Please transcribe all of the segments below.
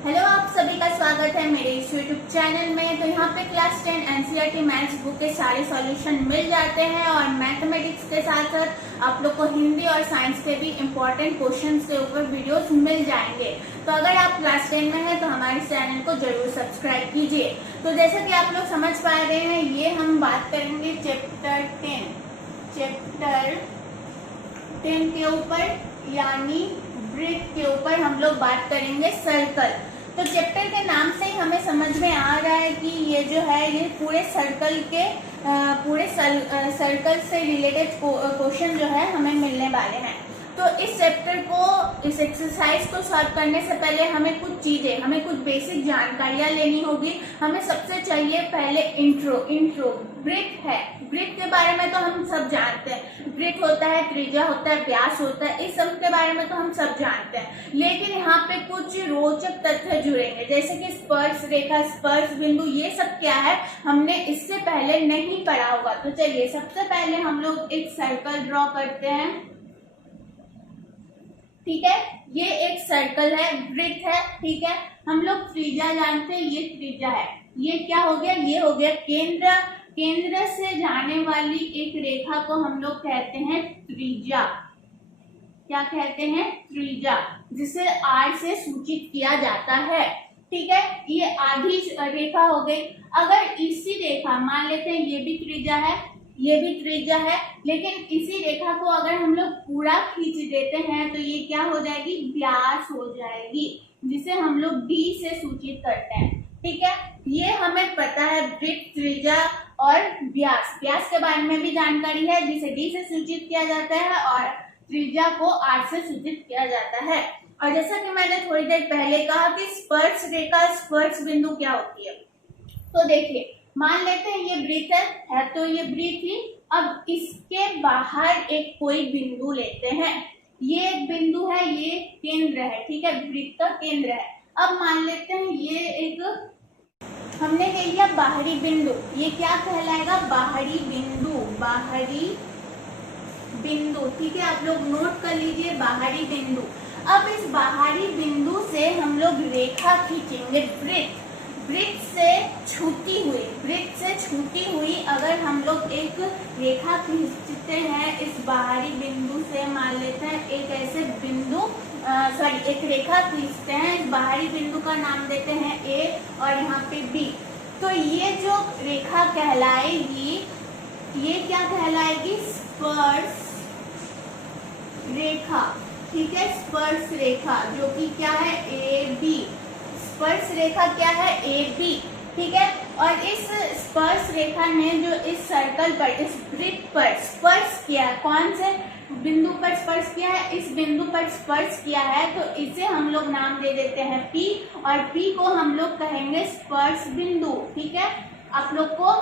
Hello, आप सभी का स्वागत है मेरे इस यूट्यूब चैनल में। तो यहाँ पे क्लास 10 एनसीईआरटी मैथ्स बुक के सारे सॉल्यूशन मिल जाते हैं और मैथमेटिक्स के साथ साथ आप लोग को हिंदी और साइंस के भी इम्पोर्टेंट क्वेश्चंस के ऊपर वीडियोस मिल जाएंगे। तो अगर आप क्लास 10 में हैं तो हमारे चैनल को जरूर सब्सक्राइब कीजिए। तो जैसा कि आप लोग समझ पा रहे हैं, ये हम बात करेंगे चैप्टर 10 के ऊपर, यानी वृत्त के ऊपर हम लोग बात करेंगे सर्कल। तो चैप्टर के नाम से ही हमें समझ में आ रहा है कि ये जो है ये पूरे सर्कल से रिलेटेड क्वेश्चन जो है हमें मिलने वाले हैं। तो इस चैप्टर को, इस एक्सरसाइज को सॉल्व करने से पहले हमें कुछ बेसिक जानकारियां लेनी होगी। हमें सबसे चाहिए पहले इंट्रो। वृत्त है, वृत्त के बारे में तो हम सब जानते हैं। वृत्त होता है, त्रिज्या होता है, व्यास होता है, इस सब के बारे में तो हम सब जानते हैं। लेकिन यहाँ पे कुछ रोचक तथ्य जुड़ेंगे, जैसे कि स्पर्श रेखा, स्पर्श बिंदु, ये सब क्या है हमने इससे पहले नहीं पढ़ा होगा। तो चलिए सबसे पहले हम लोग एक सर्कल ड्रॉ करते हैं। ठीक है, ये एक सर्कल है, वृत्त है। ठीक है, हम लोग त्रिज्या जानते हैं, ये त्रिज्या है। ये क्या हो गया, ये हो गया केंद्र से जाने वाली एक रेखा को हम लोग कहते हैं त्रिज्या। क्या कहते हैं? त्रिज्या, जिसे R से सूचित किया जाता है। ठीक है, ये आधी रेखा हो गई। अगर इसी रेखा, मान लेते हैं ये भी त्रिज्या है, ये भी त्रिज्या है, लेकिन इसी रेखा को अगर हम लोग पूरा खींच देते हैं तो ये क्या हो जाएगी? व्यास हो जाएगी, जिसे हम लोग D से सूचित करते हैं। ठीक है, ये हमें पता है, वृत्त, त्रिज्या और व्यास के बारे में भी जानकारी है, जिसे D से सूचित किया जाता है और त्रिज्या को R से सूचित किया जाता है। और जैसा कि मैंने थोड़ी देर पहले कहा कि स्पर्श रेखा, स्पर्श बिंदु क्या होती है। तो देखिए, मान लेते हैं ये वृत्त है तो ये वृत्त ही। अब इसके बाहर एक कोई बिंदु लेते हैं, ये एक बिंदु है, ये केंद्र है। ठीक है, वृत्त का केंद्र है। अब मान लेते हैं ये एक, हमने ले लिया बाहरी बिंदु। ये क्या कहलाएगा? बाहरी बिंदु। ठीक है, आप लोग नोट कर लीजिए, बाहरी बिंदु। अब इस बाहरी बिंदु से हम लोग रेखा खींचेंगे, वृत्त से छूटी हुई अगर हम लोग एक रेखा खींचते हैं इस बाहरी बिंदु से, मान लेते हैं एक ऐसे बिंदु, एक रेखा खींचते हैं। इस बाहरी बिंदु का नाम देते हैं A और यहाँ पे B। तो ये जो रेखा कहलाएगी, ये क्या कहलाएगी? स्पर्श रेखा। ठीक है, स्पर्श रेखा, जो कि क्या है? AB। स्पर्श रेखा क्या है? AB। ठीक है, और इस स्पर्श रेखा ने जो इस सर्कल पर, इस वृत्त पर स्पर्श किया है, कौन से बिंदु पर स्पर्श किया है? इस बिंदु पर स्पर्श किया है, तो इसे हम लोग नाम दे देते हैं P, और P को हम लोग कहेंगे स्पर्श बिंदु। ठीक है, आप लोग को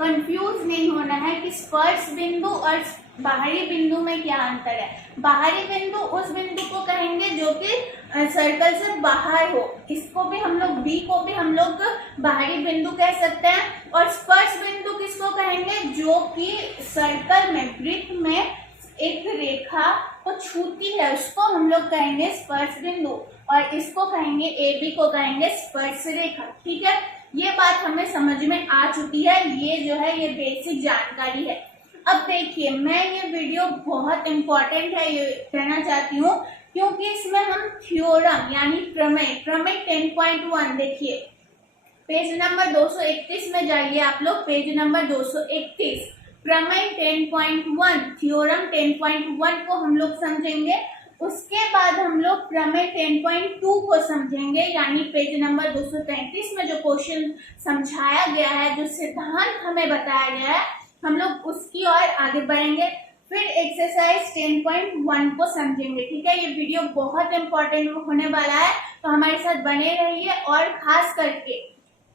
कंफ्यूज नहीं होना है कि स्पर्श बिंदु और बाहरी बिंदु में क्या अंतर है। बाहरी बिंदु उस बिंदु को कहेंगे जो कि सर्कल से बाहर हो, इसको भी हम लोग, B को भी हम लोग बाहरी बिंदु कह सकते हैं। और स्पर्श बिंदु किसको कहेंगे? जो कि सर्कल में, वृत्त में एक रेखा को छूती है, उसको हम लोग कहेंगे स्पर्श बिंदु, और इसको कहेंगे, AB को कहेंगे स्पर्श रेखा। ठीक है, ये बात हमें समझ में आ चुकी है। ये जो है ये बेसिक जानकारी है। अब देखिए, मैं ये वीडियो बहुत इम्पोर्टेंट है, ये कहना चाहती हूँ, क्योंकि इसमें हम थ्योरम यानी प्रमेय 10.1, देखिए पेज नंबर 231 में जाइए आप लोग, पेज नंबर 231, प्रमेय 10.1, थ्योरम 10.1 को हम लोग समझेंगे। उसके बाद हम लोग प्रमेय 10.2 को समझेंगे, यानी पेज नंबर 233 में जो क्वेश्चन समझाया गया है, जो सिद्धांत हमें बताया गया है, हम लोग उसकी ओर आगे बढ़ेंगे। फिर एक्सरसाइज 10.1 को समझेंगे। ठीक है, ये वीडियो बहुत इंपॉर्टेंट होने वाला है, तो हमारे साथ बने रहिए। और खास करके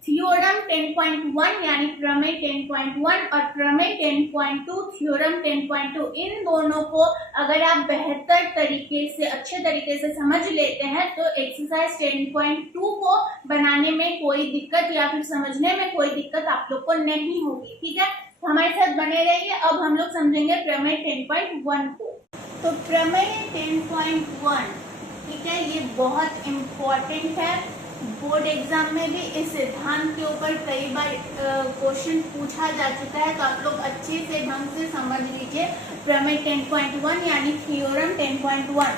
थ्योरम 10.1 यानी प्रमेय 10.1 और प्रमेय 10.2, थ्योरम 10.2, इन दोनों को अगर आप बेहतर तरीके से, अच्छे तरीके से समझ लेते हैं तो एक्सरसाइज 10.2 को बनाने में कोई दिक्कत या फिर समझने में कोई दिक्कत आप लोग को नहीं होगी। ठीक है, हमारे साथ बने रहिए। अब हम लोग समझेंगे प्रमेय 10.1 को। तो प्रमेय 10.1, ठीक है, ये बहुत इम्पोर्टेंट है। बोर्ड एग्जाम में भी इस सिद्धांत के ऊपर कई बार क्वेश्चन पूछा जा चुका है, तो आप लोग अच्छे से ढंग से समझ लीजिए। प्रमेय 10.1 यानी थ्योरम 10.1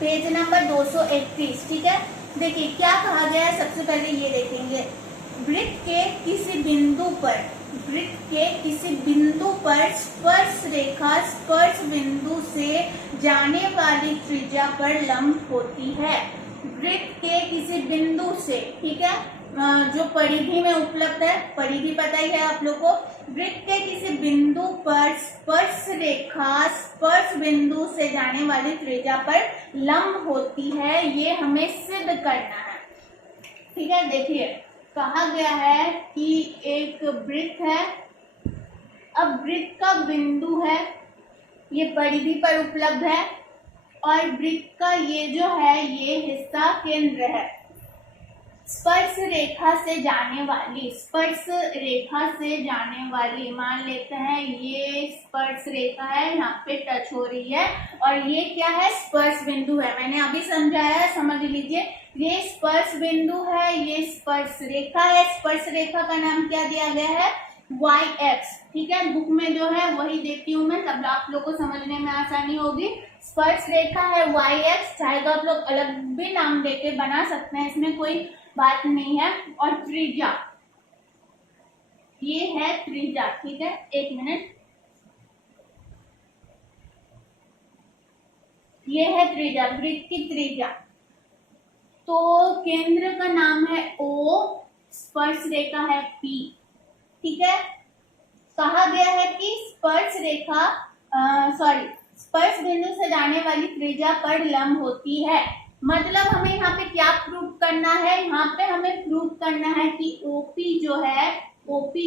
पेज नंबर 231। ठीक है, देखिए क्या कहा गया है। सबसे पहले ये देखेंगे, वृत्त के किसी बिंदु पर स्पर्श रेखा स्पर्श बिंदु से जाने वाली त्रिज्या पर लंब होती है। वृत्त के किसी बिंदु से, ठीक है, जो परिधि में उपलब्ध है, परिधि पता ही है आप लोग को। वृत्त के किसी बिंदु पर स्पर्श रेखा स्पर्श बिंदु से जाने वाली त्रिज्या पर लंब होती है, ये हमें सिद्ध करना है। ठीक है, देखिए कहा गया है कि एक वृत्त है, अब वृत्त का बिंदु है, ये परिधि पर उपलब्ध है, और वृत्त का ये जो है ये हिस्सा केंद्र है। स्पर्श रेखा से जाने वाली मान लेते हैं ये स्पर्श रेखा है, यहाँ पे टच हो रही है, और ये क्या है, स्पर्श बिंदु है। मैंने अभी समझाया है, समझ लीजिए। ये स्पर्श बिंदु है, ये स्पर्श रेखा है। स्पर्श रेखा का नाम क्या दिया गया है, YX। ठीक है, बुक में जो है वही देती हूँ मैं, तब आप लोग को समझने में आसानी होगी। स्पर्श रेखा है YX, चाहे तो आप लोग अलग भी नाम देके बना सकते हैं, इसमें कोई बात नहीं है। और त्रिज्या, ये है त्रिज्या। ठीक है, एक मिनट, ये है त्रिज्या, वृत्त की त्रिज्या। तो केंद्र का नाम है O, स्पर्श रेखा है P। ठीक है, कहा गया है कि स्पर्श बिंदु से जाने वाली त्रिज्या पर लंब होती है। मतलब हमें यहाँ पे क्या प्रूव करना है, यहाँ पे हमें प्रूव करना है कि OP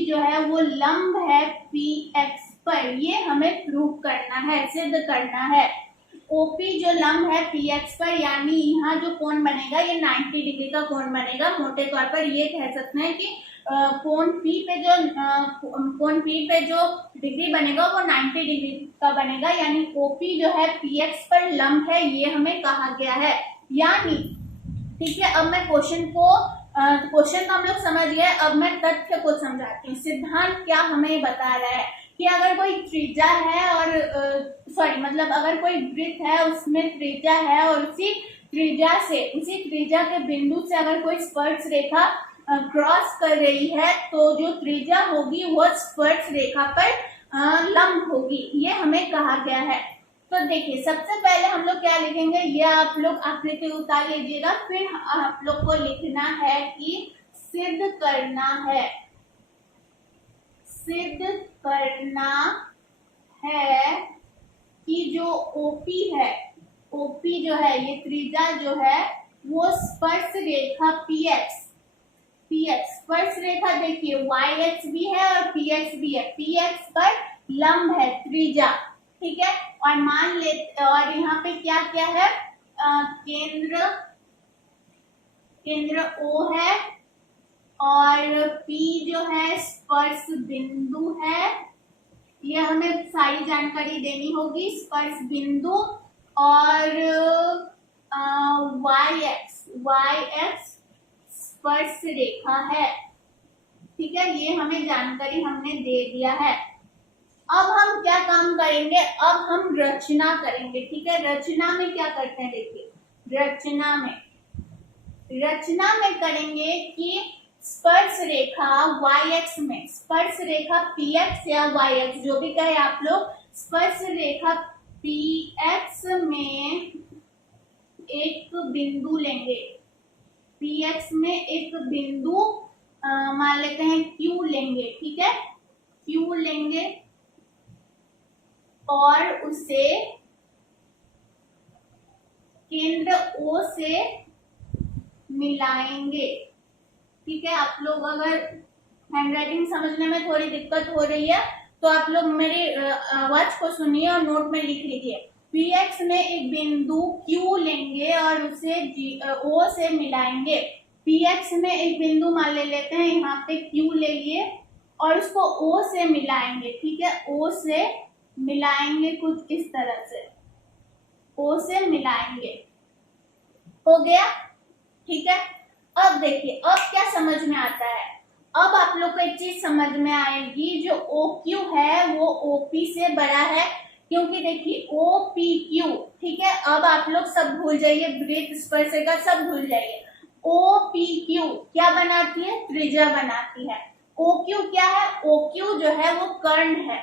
जो है वो लंब है PX पर, ये हमें प्रूव करना है, सिद्ध करना है। OP जो लंब है PX पर, यानी यहाँ जो कोण बनेगा ये 90 डिग्री का कोण बनेगा। मोटे तौर पर ये कह सकते हैं कि कोण P पे जो डिग्री बनेगा वो 90 डिग्री का बनेगा, यानी OP जो है PX पर लंब है, ये हमें कहा गया है। यानी ठीक है, अब मैं क्वेश्चन तो हम लोग समझ गए, अब मैं तथ्य को समझाती हूँ। सिद्धांत क्या हमें बता रहा है कि अगर कोई त्रिज्या है और अगर कोई वृत्त है उसमें त्रिज्या है, और उसी त्रिज्या के बिंदु से अगर कोई स्पर्श रेखा क्रॉस कर रही है, तो जो त्रिज्या होगी वो स्पर्श रेखा पर लंब होगी, ये हमें कहा गया है। तो देखिए सबसे पहले हम लोग क्या लिखेंगे, ये आप लोग आकृति उतार लीजिएगा, फिर आप लोग को लिखना है कि सिद्ध करना है कि जो OP जो है ये त्रिज्या जो है वो स्पर्श रेखा PX स्पर्श रेखा देखिए YX भी है और PX भी है, PX पर लंब है त्रिज्या। ठीक है, और मान लेते, और यहाँ पे क्या क्या है, केंद्र O है, और P जो है स्पर्श बिंदु है, ये हमें सारी जानकारी देनी होगी। स्पर्श बिंदु और YX स्पर्श रेखा है। ठीक है, ये हमें जानकारी हमने दे दिया है। अब हम क्या काम करेंगे, अब हम रचना करेंगे। ठीक है, रचना में क्या करते हैं, देखिए रचना में करेंगे कि स्पर्श रेखा YX में, स्पर्श रेखा PX या YX जो भी कहे आप लोग, स्पर्श रेखा PX में एक बिंदु लेंगे, PX में एक बिंदु मान लेते हैं Q लेंगे। ठीक है, Q लेंगे और उसे केंद्र O से मिलाएंगे। ठीक है, आप लोग अगर हैंडराइटिंग समझने में थोड़ी दिक्कत हो रही है तो आप लोग मेरी आवाज को सुनिए और नोट में लिख लीजिए। PX में एक बिंदु Q लेंगे और उसे O से मिलाएंगे। PX में एक बिंदु मान लेते हैं, यहाँ पे Q ले लिए और उसको O से मिलाएंगे। ठीक है, O से मिलाएंगे कुछ इस तरह से, O से मिलाएंगे। हो गया। ठीक है। अब देखिए अब क्या समझ में आता है, अब आप लोग को एक चीज समझ में आएगी, जो OQ है वो OP से बड़ा है, क्योंकि देखिए OPQ, ठीक है। अब आप लोग सब भूल जाइए, वृत्त स्पर्शिका सब भूल जाइए। OPQ क्या बनाती है, त्रिज्या बनाती है। OQ क्या है, OQ जो है वो कर्ण है,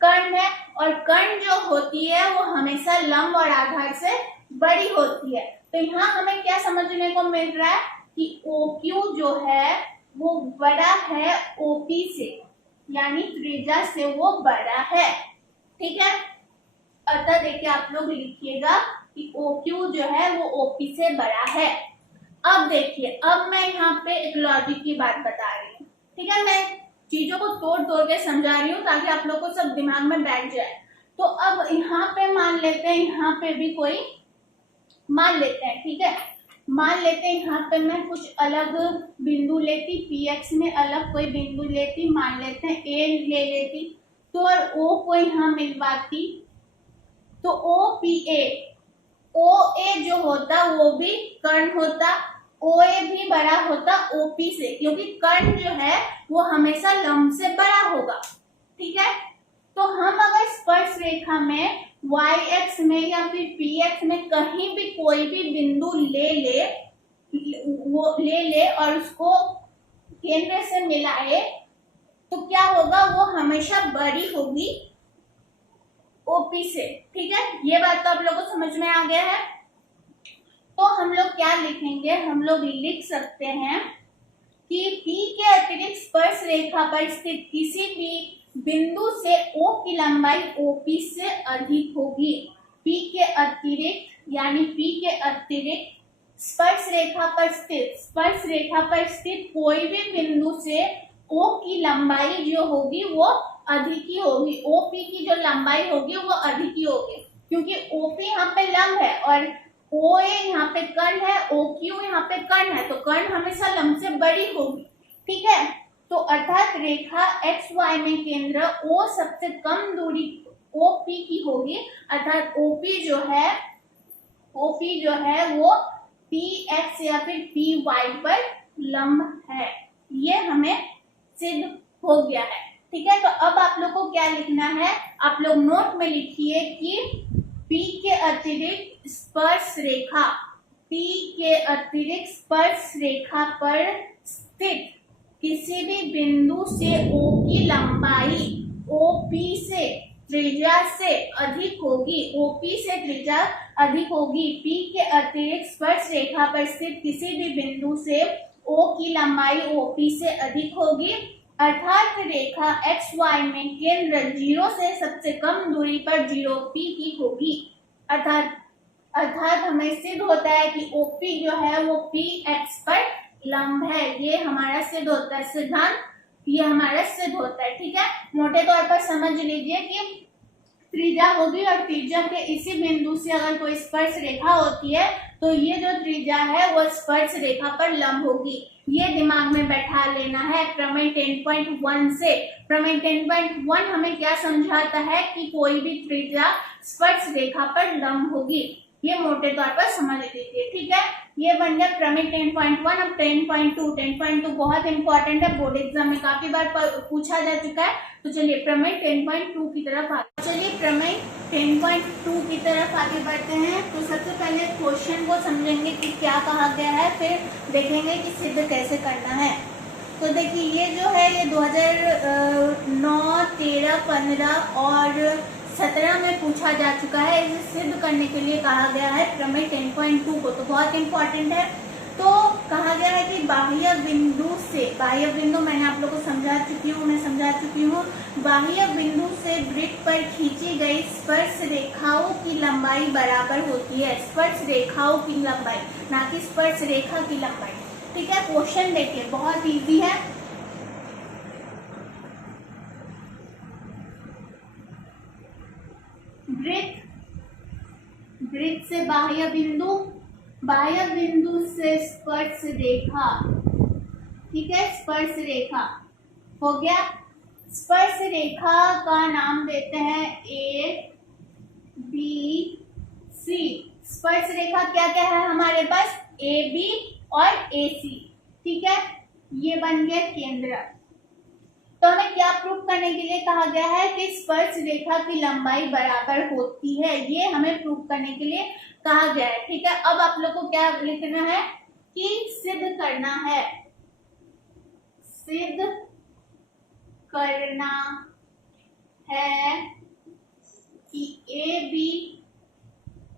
कर्ण है, और कर्ण जो होती है वो हमेशा लंब और आधार से बड़ी होती है। तो यहाँ हमें क्या समझने को मिल रहा है कि OQ जो है वो बड़ा है OP से, यानी त्रिज्या से वो बड़ा है, ठीक है। अतः देखिए आप लोग लिखिएगा कि OQ जो है वो OP से बड़ा है। अब देखिए अब मैं यहाँ पे एक लॉजिक की बात बता रही हूँ, ठीक है। मैं चीजों को तोड़ तोड़ के समझा रही हूँ ताकि आप लोग को सब दिमाग में बैठ जाए। तो अब यहाँ पे मान लेते हैं, यहाँ पे भी कोई मान लेते हैं, ठीक है। मान लेते हैं यहाँ पे मैं कुछ अलग बिंदु लेती, PX में अलग कोई बिंदु लेती, मान लेते हैं A ले लेती, तो और O को यहाँ मिलवाती, तो OPA, OA जो होता वो भी कर्ण होता, OA भी बड़ा होता OP से, क्योंकि कर्ण जो है वो हमेशा लंब से बड़ा होगा, ठीक है। तो हम अगर स्पर्श रेखा में YX में या फिर PX में कहीं भी कोई भी बिंदु ले ले और उसको केंद्र से मिलाए, तो क्या होगा, वो हमेशा बड़ी होगी OP से, ठीक है। ये बात तो आप लोगों को समझ में आ गया है। तो हम लोग क्या लिखेंगे, हम लोग लिख सकते हैं कि P के अतिरिक्त स्पर्श रेखा पर स्थित किसी भी बिंदु से O की लंबाई OP से अधिक होगी। P के अतिरिक्त यानी P के अतिरिक्त स्पर्श रेखा पर स्थित कोई भी बिंदु से O की लंबाई जो होगी वो अधिक ही होगी, OP की जो लंबाई होगी वो अधिक ही होगी, क्योंकि OP यहाँ पे लंब है और OA यहाँ पे कर्ण है, OQ यहाँ पे कर्ण है, तो कर्ण हमेशा लंब से बड़ी होगी, ठीक है। तो अर्थात रेखा XY में केंद्र O सबसे कम दूरी OP की होगी, अर्थात OP जो है वो PX या फिर PY पर लंब है। ये हमें सिद्ध हो गया है, ठीक है। तो अब आप लोग को क्या लिखना है, आप लोग नोट में लिखिए कि P के अतिरिक्त स्पर्श रेखा पर स्थित किसी भी बिंदु से O की लंबाई OP से त्रिज्या से अधिक होगी, OP से त्रिज्या अधिक होगी। P के अतिरिक्त स्पर्श रेखा पर स्थित किसी भी बिंदु से O की लंबाई OP से अधिक होगी, अर्थात रेखा XY में केंद्र 0 से सबसे कम दूरी पर 0P की होगी। अर्थात हमें सिद्ध होता है कि OP जो है वो PX पर लंब है। ये हमारा सिद्ध होता है, सिद्धांत ये हमारा सिद्ध होता है, ठीक है। मोटे तौर पर समझ लीजिए कि त्रिज्या होगी और त्रिज्या के इसी बिंदु से अगर कोई स्पर्श रेखा होती है तो ये जो त्रिज्या है वो स्पर्श रेखा पर लंब होगी। ये दिमाग में बैठा लेना है प्रमेय 10.1 से। प्रमेय 10.1 हमें क्या समझाता है कि कोई भी त्रिज्या स्पर्श रेखा पर लंब होगी। ये मोटे तौर पर समझ लीजिए, ठीक है। ये बन गया प्रमेय 10.1। अब 10.2 बहुत इंपॉर्टेंट है, बोर्ड एग्जाम में काफी बार पूछा जा चुका है। तो चलिए प्रमेय 10.2 की तरफ प्रमेय 10.2 की तरफ आगे बढ़ते हैं। तो सबसे पहले क्वेश्चन को समझेंगे कि क्या कहा गया है, फिर देखेंगे कि सिद्ध कैसे करना है। तो देखिए ये जो है ये 2009, 13, 15 और 17 में पूछा जा चुका है। इसे सिद्ध करने के लिए कहा गया है प्रमेय 10.2 को, तो बहुत इंपॉर्टेंट है। तो कहा गया है कि बाह्य बिंदु मैंने आप लोगों को समझा चुकी हूँ। बाह्य बिंदु से वृत्त पर खींची गई स्पर्श रेखाओं की लंबाई बराबर होती है, स्पर्श रेखाओं की लंबाई, ना कि स्पर्श रेखा की लंबाई, ठीक है। क्वेश्चन देखिए बहुत इजी है। वृत्त से बाह्य बिंदु से स्पर्श रेखा, ठीक है। स्पर्श रेखा हो गया। स्पर्श रेखा का नाम देते हैं A B C। स्पर्श रेखा क्या क्या है हमारे पास, AB और AC, ठीक है, ये बन गया केंद्र। तो हमें क्या प्रूव करने के लिए कहा गया है कि स्पर्श रेखा की लंबाई बराबर होती है, ये हमें प्रूव करने के लिए कहा गया है, ठीक है। अब आप लोग को क्या लिखना है कि सिद्ध करना है, सिद्ध करना है कि AB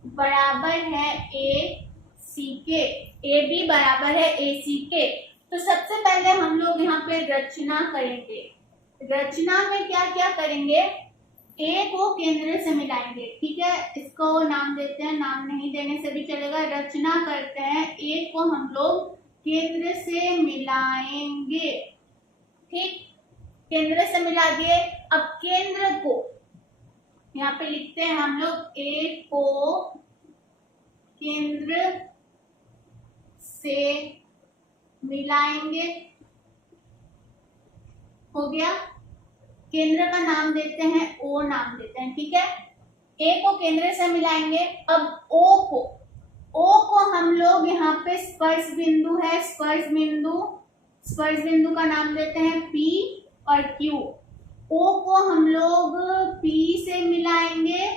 बराबर है AC के, AB बराबर है AC के। तो सबसे पहले हम लोग यहाँ पे रचना करेंगे। रचना में क्या क्या करेंगे, A को केंद्र से मिलाएंगे, ठीक है, इसको नाम देते हैं, नाम नहीं देने से भी चलेगा। रचना करते हैं, A को हम लोग केंद्र से मिलाएंगे, ठीक, केंद्र से मिला दिए। अब केंद्र को यहाँ पे लिखते हैं हम लोग, A को केंद्र से मिलाएंगे, हो गया। केंद्र का नाम देते हैं, O नाम देते हैं, ठीक है। A को केंद्र से मिलाएंगे। अब O को हम लोग यहाँ पे स्पर्श बिंदु है, स्पर्श बिंदु का नाम देते हैं P और Q। O को हम लोग P से मिलाएंगे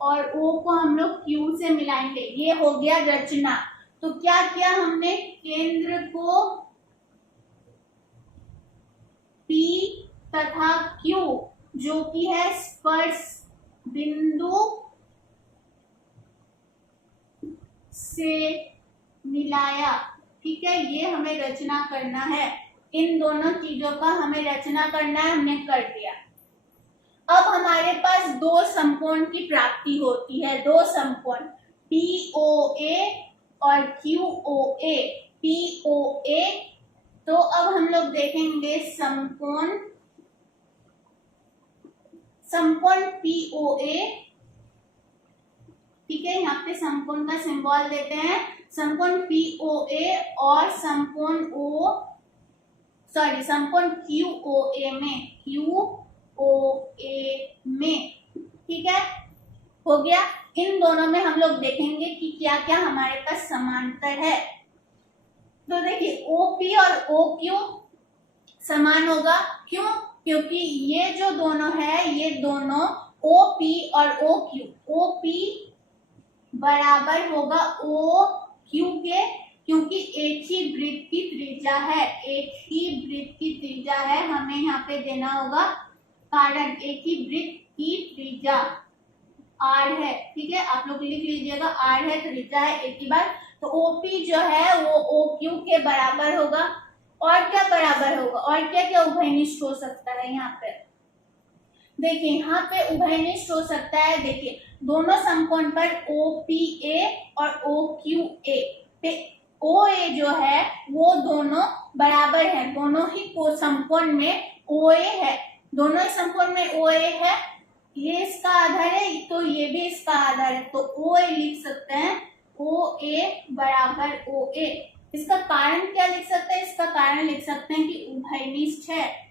और O को हम लोग Q से मिलाएंगे, ये हो गया रचना। तो क्या किया हमने, केंद्र को P तथा Q जो कि है स्पर्श बिंदु से मिलाया, ठीक है, ये हमें रचना करना है। इन दोनों चीजों का हमें रचना करना है, हमने कर दिया। अब हमारे पास दो समकोण की प्राप्ति होती है, दो समकोण POA और QOA। POA, तो अब हम लोग देखेंगे समकोण POA, ठीक है, यहाँ पे समकोण का सिंबल देते हैं, समकोण POA और समकोण QOA में, ठीक है, हो गया। इन दोनों में हम लोग देखेंगे कि क्या क्या हमारे पास समांतर है। तो देखिए OP और OQ समान होगा, क्यों, क्योंकि ये जो दोनों है, ये दोनों OP और OP बराबर होगा OQ के, क्योंकि एक ही वृत्त की त्रिज्या है, हमें यहाँ पे देना होगा कारण, एक ही वृत्त की त्रिज्या R है, ठीक है, आप लोग लिख लीजिएगा, R है, त्रिज्या है एक ही बार। तो OP जो है वो OQ के बराबर होगा। और क्या बराबर होगा, और क्या क्या उभयनिष्ठ हो सकता है, यहाँ पे देखिए, यहाँ पे उभयनिष्ठ हो सकता है। देखिए दोनों समकोण पर OPA और OQA पे OA जो है वो दोनों बराबर है, दोनों ही समकोण में OA है, दोनों ही समकोण में OA है, ये इसका आधार है तो ये भी इसका आधार है, तो OA लिख सकते हैं, OA बराबर OA। इसका कारण क्या लिख सकते हैं, इसका कारण लिख सकते हैं कि उभयनिष्ठ है।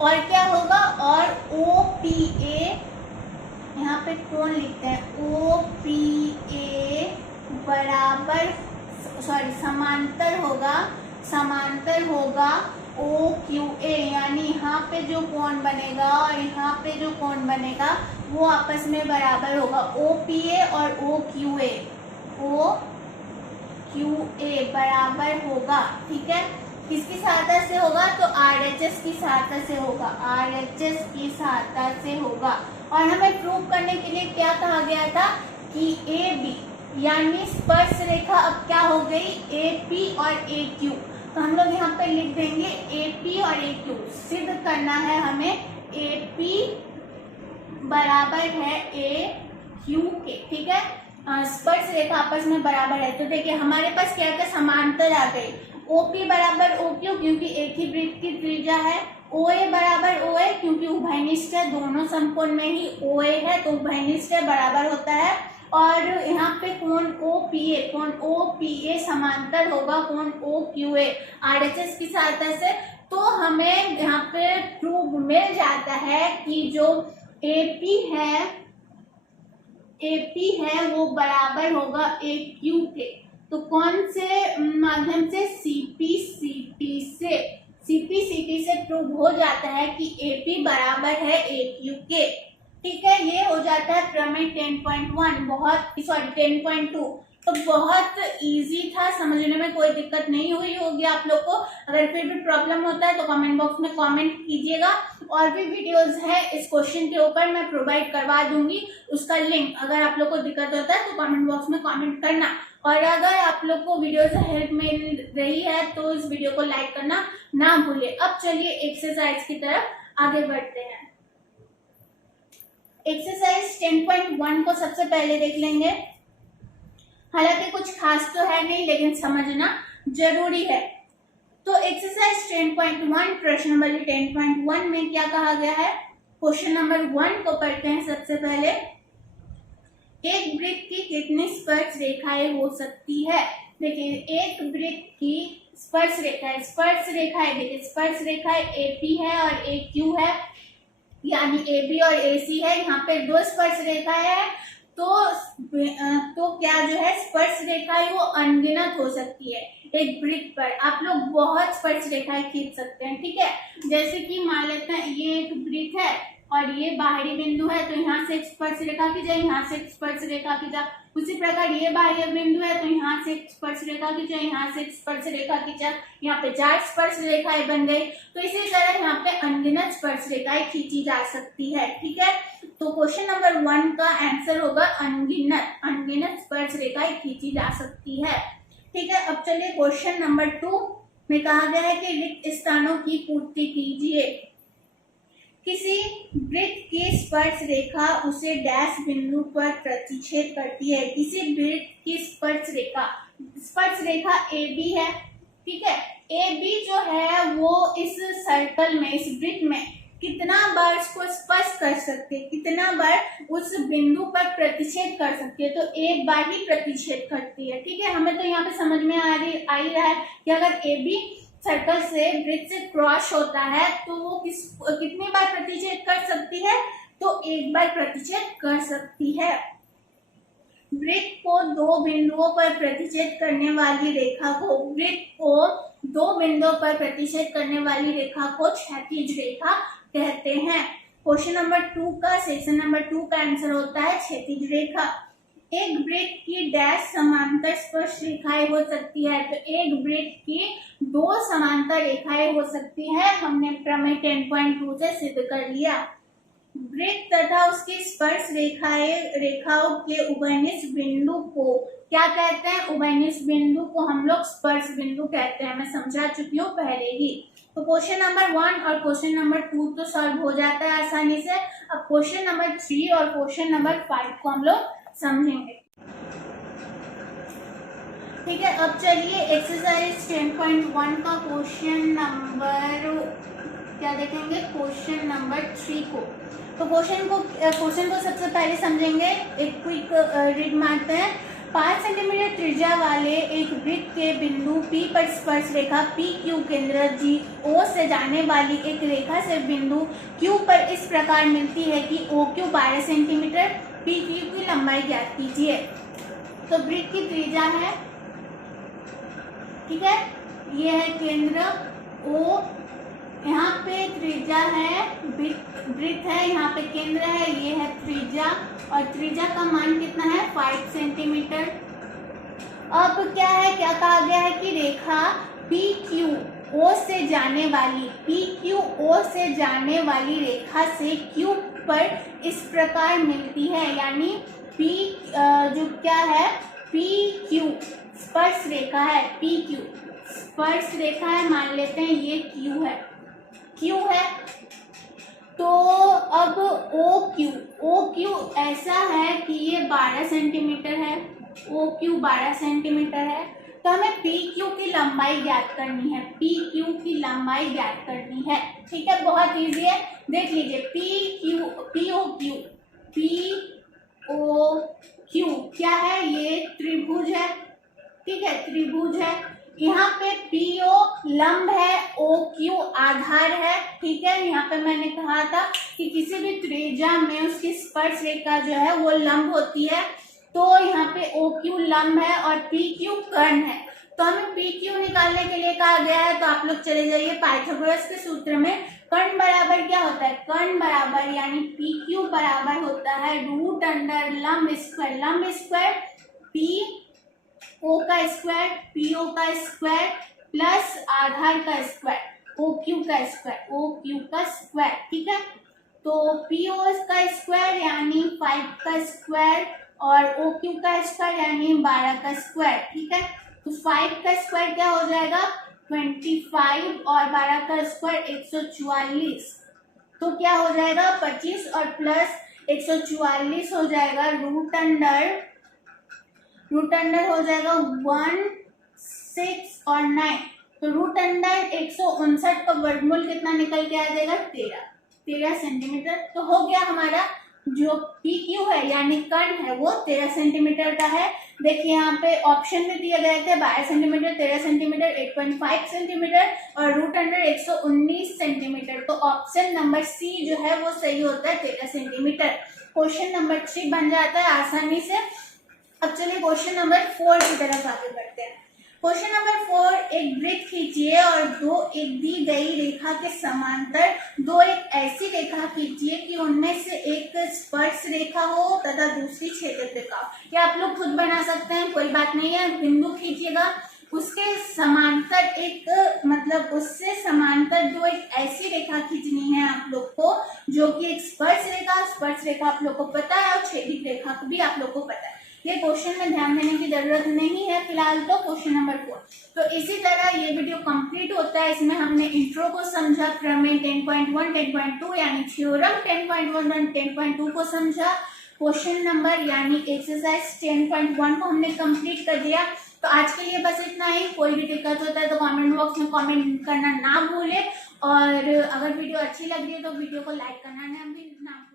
और क्या होगा, और OPA, यहाँ पे कोण लिखते हैं, OPA बराबर समांतर होगा OQA, यानी यहाँ पे जो कोण बनेगा और यहाँ पे जो कोण बनेगा वो आपस में बराबर होगा। OPA और OQA बराबर होगा, ठीक है, किसकी सहायता से होगा, तो RHS की सहायता से होगा, RHS की सहायता से होगा। और हमें प्रूव करने के लिए क्या कहा गया था कि AB यानी स्पर्श रेखा अब क्या हो गई, AP और AQ। तो हम लोग यहाँ पे लिख देंगे AP और AQ। सिद्ध करना है हमें AP बराबर है AQ के, ठीक है, स्पर्श रेखा आपस में बराबर है। तो देखिए हमारे पास क्या क्या समांतर आ गई, OP बराबर OQ क्योंकि एक ही वृत्त की त्रिज्या है, OA बराबर OA क्योंकि उभयनिष्ठ है, दोनों समकोण में ही OA है तो उभयनिष्ठ है, बराबर होता है। और यहाँ पे कोण OPA समांतर होगा कोण OQA RHS की सहायता से। तो हमें यहाँ पे प्रूव मिल जाता है कि जो AP है, AP है वो बराबर होगा AQ के। तो कौन से माध्यम से? CP/CT से। CP/CT से प्रूव हो जाता है कि AP बराबर है AQ के। ठीक है, ये हो जाता है प्रमेय 10.1 10.2। तो बहुत इजी था, समझने में कोई दिक्कत नहीं हुई होगी आप लोग को। अगर फिर भी प्रॉब्लम होता है तो कमेंट बॉक्स में कमेंट कीजिएगा। और भी वीडियोस है इस क्वेश्चन के ऊपर, मैं प्रोवाइड करवा दूंगी उसका लिंक। अगर आप लोग को दिक्कत होता है तो कमेंट बॉक्स में कमेंट करना। और अगर आप लोग को वीडियो से हेल्प मिल रही है तो इस वीडियो को लाइक करना ना भूले। अब चलिए एक्सरसाइज की तरफ आगे बढ़ते हैं। एक्सरसाइज 10.1 को सबसे पहले देख लेंगे। हालांकि कुछ खास तो है नहीं, लेकिन समझना जरूरी है। तो एक्सरसाइज 10.1 प्रश्न नंबर 10.1 में क्या कहा गया है? क्वेश्चन नंबर 1 को पढ़ते हैं सबसे पहले। एक वृत्त की कितनी स्पर्श रेखाएं हो सकती है? देखिए, एक वृत्त की स्पर्श रेखाएं देखिए स्पर्श रेखाएं AP है और AQ है, यानी AB और AC है। यहाँ पे दो स्पर्श रेखाएं है, तो क्या जो है स्पर्श रेखाएं वो अनगिनत हो सकती है एक वृत्त पर। आप लोग बहुत स्पर्श रेखाएं खींच सकते हैं। ठीक है, जैसे कि मान लेते हैं ये एक वृत्त है और ये बाहरी बिंदु है, तो यहाँ से एक स्पर्श रेखा खींचा, यहाँ से एक स्पर्श रेखा खींचा। उसी प्रकार ये बाह्य बिंदु है, तो यहाँ से एक स्पर्श रेखा खींचा, यहाँ से एक स्पर्श रेखा खींचा। यहाँ पे 4 स्पर्श रेखाएं बन गई। तो इसी तरह यहाँ पे अनगिनत स्पर्श रेखाएं खींची जा सकती है। ठीक है, तो क्वेश्चन नंबर 1 का आंसर होगा अनगिनत स्पर्श रेखाएं खींची जा सकती है। ठीक है, अब चलिए क्वेश्चन नंबर 2 में कहा गया है कि रिक्त स्थानों की पूर्ति कीजिए। किसी वृत्त की स्पर्श रेखा उसे डैश बिंदु पर प्रतिच्छेद करती है। किसी वृत्त की स्पर्श रेखा AB है। ठीक है, AB जो है वो इस सर्कल में, इस वृत्त में कितना बार इसको स्पर्श कर सकते हैं, कितना बार उस बिंदु पर प्रतिच्छेद कर सकती है? तो एक बार ही प्रतिच्छेद करती है। ठीक है, हमें तो यहाँ पे समझ में आ ही रहा है कि अगर AB सर्कल से वृत्त से क्रॉस होता है तो वो कितनी बार प्रतिच्छेद कर सकती है? तो एक बार प्रतिच्छेद कर सकती है। वृत्त को दो बिंदुओं पर प्रतिच्छेद करने वाली रेखा को क्षैतिज रेखा कहते हैं। क्वेश्चन नंबर 2 का सेक्शन नंबर 2 का आंसर होता है क्षैतिज रेखा। एक वृत्त की डैश समांतर स्पर्श रेखाएं हो सकती है। तो एक वृत्त की 2 समांतर रेखाएं हो सकती है, हमने प्रमेय 10.2 से सिद्ध कर लिया। वृत्त तथा उसकी स्पर्श रेखाओं के उभयनिष्ठ बिंदु को क्या कहते हैं? उभयनिष्ठ बिंदु को हम लोग स्पर्श बिंदु कहते हैं। मैं समझा चुकी हूँ पहले ही। तो क्वेश्चन नंबर 1 और क्वेश्चन नंबर 2 तो सॉल्व हो जाता है आसानी से। अब क्वेश्चन नंबर 3 और क्वेश्चन नंबर 5 को हम लोग समझेंगे। ठीक है, अब चलिए एक्सरसाइज 10.1 का क्वेश्चन नंबर क्या देखेंगे? क्वेश्चन नंबर 3 को। तो क्वेश्चन को सबसे पहले समझेंगे। एक क्विक रीड मारते हैं। 5 सेंटीमीटर त्रिज्या वाले एक वृत्त के बिंदु P पर स्पर्श रेखा PQ केंद्र O से जाने वाली एक रेखा से बिंदु Q पर इस प्रकार मिलती है कि OQ 12 सेंटीमीटर, PQ की लंबाई ज्ञात कीजिए। तो वृत्त की त्रिज्या है, ठीक है, ये है केंद्र O, यहाँ पे त्रिज्या है, वृत्त है, यहाँ पे केंद्र है, ये है त्रिज्या, और त्रिज्या का मान कितना है? 5 सेंटीमीटर। अब क्या है, क्या कहा गया है कि रेखा PQO से जाने वाली रेखा से Q पर इस प्रकार मिलती है। यानी P जो क्या है, PQ स्पर्श रेखा है, PQ स्पर्श रेखा है, मान लेते हैं ये Q है। तो अब OQ ऐसा है कि ये 12 सेंटीमीटर है, OQ 12 सेंटीमीटर है। तो हमें PQ की लंबाई ज्ञात करनी है, PQ की लंबाई ज्ञात करनी है। ठीक है, बहुत इजी है, देख लीजिए। POQ क्या है? ये त्रिभुज है, ठीक है, त्रिभुज है। यहाँ पे PO लंब है, OQ आधार है। ठीक है, यहाँ पे मैंने कहा था कि किसी भी त्रिज्या त्रिज्या में उसकी स्पर्श रेखा जो है वो लंब होती है। तो यहाँ पे OQ लंब है और PQ कर्ण है। तो हमें PQ निकालने के लिए कहा गया है, तो आप लोग चले जाइए पाइथागोरस के सूत्र में। कर्ण बराबर क्या होता है, कर्ण बराबर यानी PQ बराबर होता है रूट अंडर लंब स्क्वायर PO का स्क्वायर PO का स्क्वायर प्लस आधार का स्क्वायर OQ का स्क्वायर, ठीक है। तो PO का स्क्वायर यानी 5 का स्क्वायर और OQ का स्क्वायर यानी 12 का स्क्वायर, ठीक है। तो 5 का स्क्वायर क्या हो जाएगा 25 और 12 का स्क्वायर 144, तो क्या हो जाएगा 25 और प्लस 144 हो जाएगा रूट अंडर हो जाएगा 1, 6 और 9। तो रूट अंडर 159 का वर्गमूल कितना निकल के आ जाएगा 13 सेंटीमीटर। तो हो गया हमारा जो PQ है यानी कर्ण है वो 13 सेंटीमीटर का है। देखिए यहाँ पे ऑप्शन में दिए गए थे 12 सेंटीमीटर, 13 सेंटीमीटर, 8.5 सेंटीमीटर और रूट अंडर 119 सेंटीमीटर। तो ऑप्शन नंबर C जो है वो सही होता है 13 सेंटीमीटर। क्वेश्चन नंबर 3 बन जाता है आसानी से। अब चलिए क्वेश्चन नंबर 4 की तरफ आगे बढ़ते हैं। क्वेश्चन नंबर 4, एक वृत्त खींचिए और दो एक दी गई रेखा के समांतर दो एक ऐसी रेखा खींचिए कि उनमें से एक स्पर्श रेखा हो तथा दूसरी छेदक रेखा हो। ये आप लोग खुद बना सकते हैं, कोई बात नहीं है। बिंदु खींचिएगा, उसके समांतर एक मतलब उससे समांतर दो एक ऐसी रेखा खींचनी है आप लोग को जो कि एक स्पर्श रेखा आप लोग को पता है और छेदित रेखा भी आप लोग को पता है। ये क्वेश्चन में ध्यान देने की जरूरत नहीं है फिलहाल। तो क्वेश्चन नंबर 4, तो इसी तरह ये वीडियो कंप्लीट होता है। इसमें हमने इंट्रो को समझा, प्रमेय 10.1, 10.2 यानी थ्योरम 10.1 और 10.2 को समझा। क्वेश्चन नंबर यानी एक्सरसाइज 10.1 को हमने कंप्लीट कर दिया। तो आज के लिए बस इतना ही। कोई भी दिक्कत होता है तो कमेंट बॉक्स में कमेंट करना ना भूले और अगर वीडियो अच्छी लग रही है तो वीडियो को लाइक करना ना